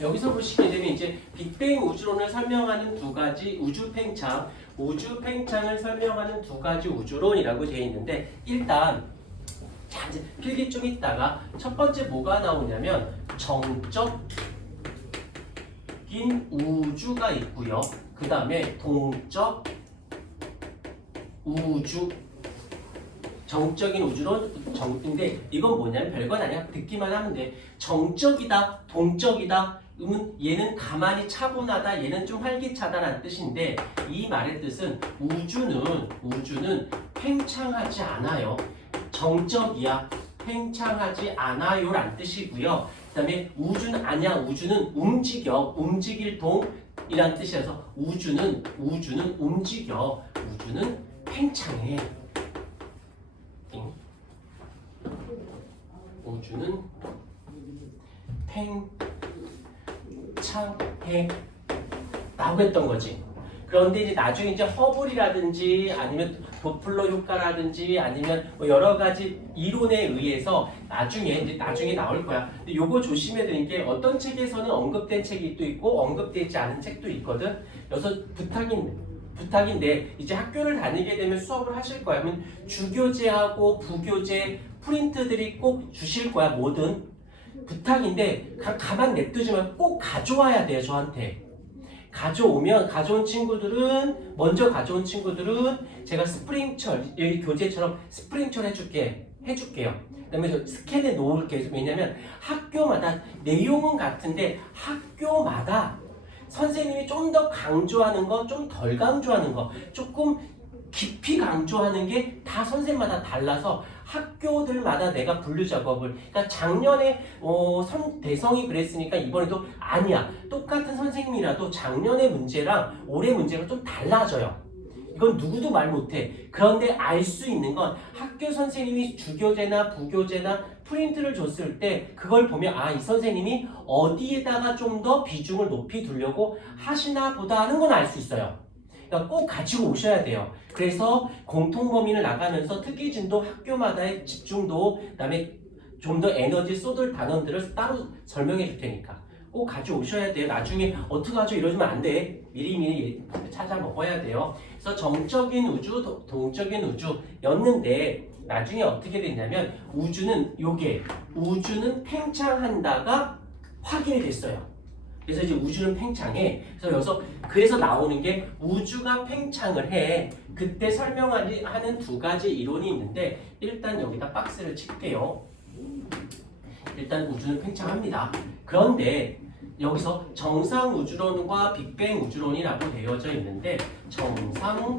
여기서 보시게 되면 이제 빅뱅 우주론을 설명하는 두 가지 우주 팽창을 설명하는 두 가지 우주론이라고 되어 있는데 일단 자, 이제 필기 좀 있다가 첫 번째 뭐가 나오냐면 정적인 우주가 있고요. 그 다음에 동적 우주. 정적인 우주론 근데 이건 뭐냐면 별건 아니야. 듣기만 하면 돼. 정적이다, 동적이다. 그러면 얘는 가만히 차분하다, 얘는 좀 활기차다라는 뜻인데 이 말의 뜻은 우주는 팽창하지 않아요. 정적이야, 팽창하지 않아요라는 뜻이고요. 그 다음에 우주는 아니야, 우주는 움직여, 움직일 동이라는 뜻이라서 우주는 움직여, 우주는 팽창해. 우주는 팽창해 라고 했던 거지. 그런데 이제 나중에 이제 허블이라든지 아니면 도플러 효과라든지 아니면 뭐 여러 가지 이론에 의해서 나중에 나올 거야. 근데 요거 조심해야 되는 게 어떤 책에서는 언급된 책이 또 있고 언급되지 않은 책도 있거든. 여기서 부탁인데 이제 학교를 다니게 되면 수업을 하실 거야. 그러면 주교재하고 부교재 프린트들이 꼭 주실 거야. 뭐든 부탁인데 가만 냅두지만 꼭 가져와야 돼요. 저한테 가져온 친구들은 제가 스프링철 여기 교재처럼 스프링철 해줄게요. 그다음에 저 스캔해 놓을게요. 왜냐면 학교마다 내용은 같은데 학교마다 선생님이 좀 더 강조하는 거, 좀 덜 강조하는 거, 조금 깊이 강조하는 게 다 선생님마다 달라서 학교들마다 내가 분류 작업을, 그러니까 작년에 대성이 그랬으니까 이번에도 아니야. 똑같은 선생님이라도 작년의 문제랑 올해 문제가 좀 달라져요. 이건 누구도 말 못해. 그런데 알 수 있는 건 학교 선생님이 주교재나 부교재나 프린트를 줬을 때 그걸 보면 이 선생님이 어디에다가 좀 더 비중을 높이 두려고 하시나 보다 하는 건 알 수 있어요. 그러니까 꼭 가지고 오셔야 돼요. 그래서 공통범위를 나가면서 특기진도 학교마다의 집중도 그다음에 좀 더 에너지 쏟을 단원들을 따로 설명해 줄 테니까 꼭 가져오셔야 돼요. 나중에 어떡하죠 이러시면 안 돼. 미리미리 찾아 먹어야 돼요. 그래서 정적인 우주, 동적인 우주였는데 나중에 어떻게 됐냐면 우주는 팽창한다가 확인이 됐어요. 그래서 이제 우주는 팽창해. 그래서 나오는 게 우주가 팽창을 해. 그때 설명하는 두 가지 이론이 있는데 일단 여기다 박스를 칠게요. 일단 우주는 팽창합니다. 그런데 여기서 정상 우주론과 빅뱅 우주론이라고 되어져 있는데 정상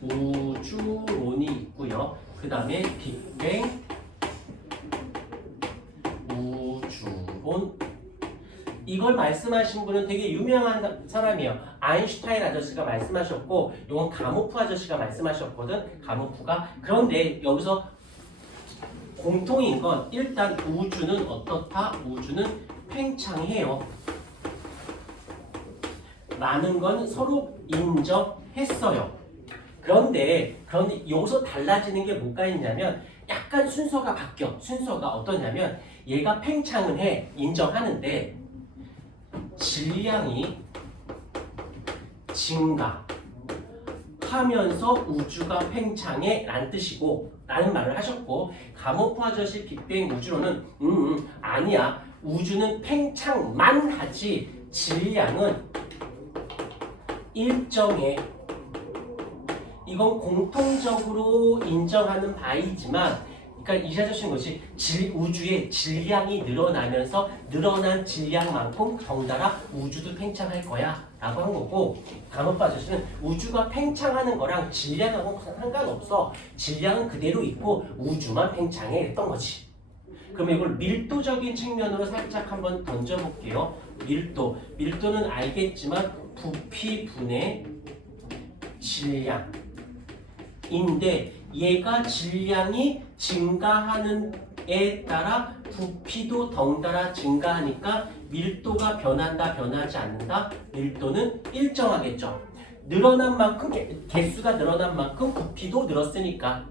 우주론이 있고요. 그 다음에 빅뱅 우주론. 이걸 말씀하신 분은 되게 유명한 사람이에요. 아인슈타인 아저씨가 말씀하셨고 이건 가모프 아저씨가 말씀하셨거든. 가모프가. 그런데 여기서 공통인 건 일단 우주는 어떻다? 우주는 팽창해요. 라는 건 서로 인정했어요. 그런데 여기서 달라지는 게 뭐가 있냐면 약간 순서가 바뀌어. 순서가 어떠냐면 얘가 팽창을 해. 인정하는데 질량이 증가하면서 우주가 팽창해 라는 뜻이고 라는 말을 하셨고 가모프 아저씨 빅뱅 우주론은 아니야. 우주는 팽창만 하지 질량은 일정해. 이건 공통적으로 인정하는 바이지만 그러니까 이 아저씨는 것이 우주의 질량이 늘어나면서 늘어난 질량만큼 덩달아 우주도 팽창할 거야 라고 한 거고 가모프 아저씨는 우주가 팽창하는 거랑 질량하고 상관없어. 질량은 그대로 있고 우주만 팽창해 했던 거지. 그러면 이걸 밀도적인 측면으로 살짝 한번 던져볼게요. 밀도는 알겠지만 부피분의 질량인데 얘가 질량이 증가하는 에 따라 부피도 덩달아 증가하니까 밀도가 변한다, 변하지 않는다? 밀도는 일정하겠죠. 늘어난 만큼, 개수가 늘어난 만큼 부피도 늘었으니까.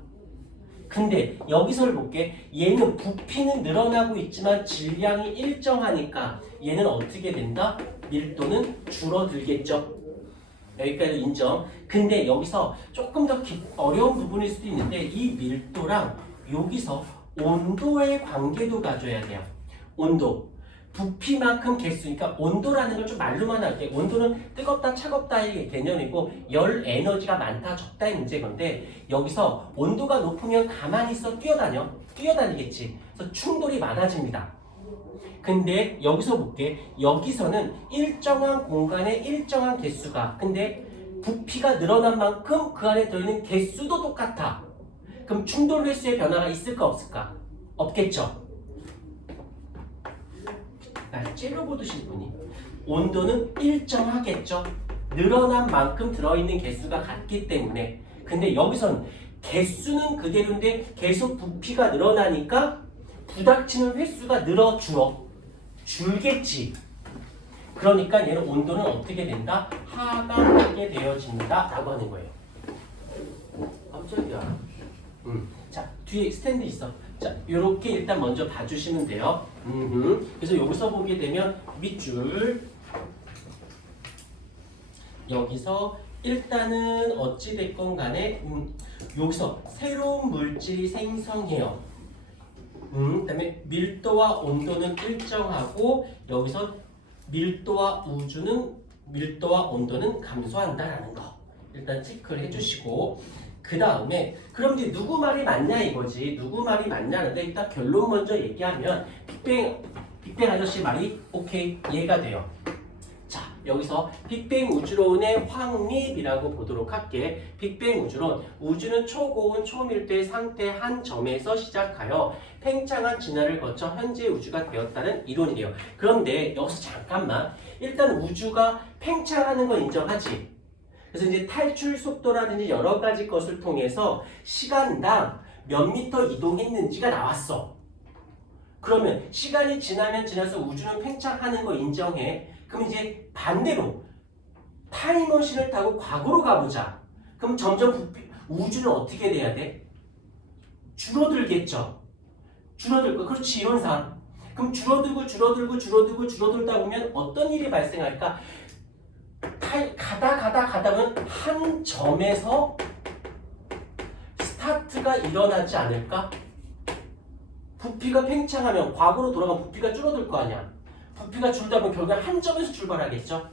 근데 여기서를 볼게. 얘는 부피는 늘어나고 있지만 질량이 일정하니까 얘는 어떻게 된다? 밀도는 줄어들겠죠. 여기까지 인정. 근데 여기서 조금 더 어려운 부분일 수도 있는데 이 밀도랑 여기서 온도의 관계도 가져야 돼요. 온도. 부피만큼 개수니까 온도라는 걸 좀 말로만 할게. 온도는 뜨겁다 차갑다의 개념이고 열 에너지가 많다 적다의 문제인 건데 여기서 온도가 높으면 가만히 있어 뛰어다니겠지. 그래서 충돌이 많아집니다. 근데 여기서 볼게. 여기서는 일정한 공간에 일정한 개수가 근데 부피가 늘어난 만큼 그 안에 들어있는 개수도 똑같아. 그럼 충돌 횟수의 변화가 있을까 없을까? 없겠죠. 날 째려보듯이 보니 온도는 일정하겠죠. 늘어난 만큼 들어있는 개수가 같기 때문에. 근데 여기선 개수는 그대로인데 계속 부피가 늘어나니까 부닥치는 횟수가 줄겠지. 그러니까 얘는 온도는 어떻게 된다? 하강하게 되어진다 라고 하는 거예요. 깜짝이야. 자, 뒤에 스탠드 있어. 자, 요렇게 일단 먼저 봐주시면 돼요. 그래서 여기서 보게 되면 밑줄 여기서 일단은 어찌됐건 간에 여기서 새로운 물질이 생성해요. 그 다음에 밀도와 온도는 일정하고 여기서 밀도와 온도는 감소한다라는 거 일단 체크를 해주시고 그 다음에 그럼 이제 누구 말이 맞냐 이거지. 누구 말이 맞냐는데 일단 결론 먼저 얘기하면 빅뱅 아저씨 말이 오케이 이해가 돼요. 자 여기서 빅뱅 우주론의 확립이라고 보도록 할게. 빅뱅 우주론 우주는 초고온 초밀도의 상태 한 점에서 시작하여 팽창한 진화를 거쳐 현재 우주가 되었다는 이론이래요. 그런데 여기서 잠깐만 일단 우주가 팽창하는 건 인정하지. 그래서 이제 탈출 속도라든지 여러 가지 것을 통해서 시간당 몇 미터 이동했는지가 나왔어. 그러면 시간이 지나면 지나서 우주는 팽창하는 거 인정해. 그럼 이제 반대로 타임머신을 타고 과거로 가보자. 그럼 점점 우주는 어떻게 돼야 돼? 줄어들겠죠. 줄어들 거. 그렇지 이론상. 그럼 줄어들다 보면 어떤 일이 발생할까? 가다 보면 한 점에서 스타트가 일어나지 않을까? 부피가 팽창하면 과거로 돌아가면 부피가 줄어들 거 아니야. 부피가 줄다 보면 결국 한 점에서 출발하겠죠.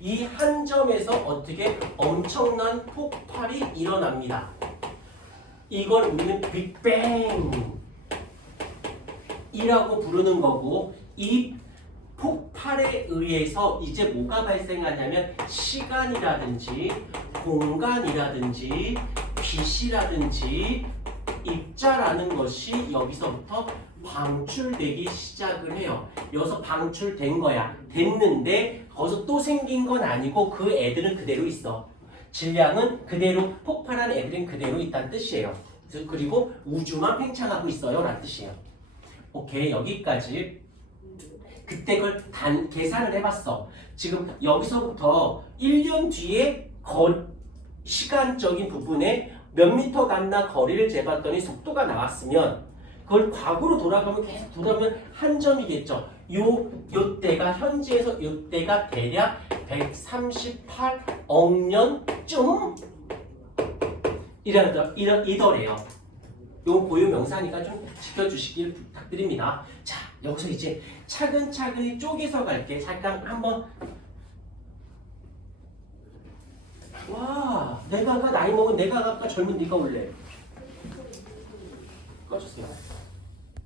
이 한 점에서 어떻게 엄청난 폭발이 일어납니다. 이걸 우리는 빅뱅이라고 부르는 거고 이 폭발에 의해서 이제 뭐가 발생하냐면 시간이라든지 공간이라든지 빛이라든지 입자라는 것이 여기서부터 방출되기 시작을 해요. 여기서 방출된 거야. 됐는데 거기서 또 생긴 건 아니고 그 애들은 그대로 있어. 질량은 그대로 폭발한 애들은 그대로 있다는 뜻이에요. 그리고 우주만 팽창하고 있어요 라는 뜻이에요. 오케이 여기까지. 그때 그걸 계산을 해봤어. 지금 여기서부터 1년 뒤에 시간적인 부분에 몇 미터 갔나 거리를 재봤더니 속도가 나왔으면 그걸 과거로 돌아가면 계속 돌아가면 한 점이겠죠. 요때가 현지에서 요때가 대략 138억 년쯤 이더래요. 요 고유 명사니까 좀 지켜주시길 부탁드립니다. 자, 여기서 이제 차근차근히 쪼개서 갈게. 잠깐 한번. 와, 내가 아까 나이 먹은 내가 아까 젊은 네가 올래. 꺼주세요.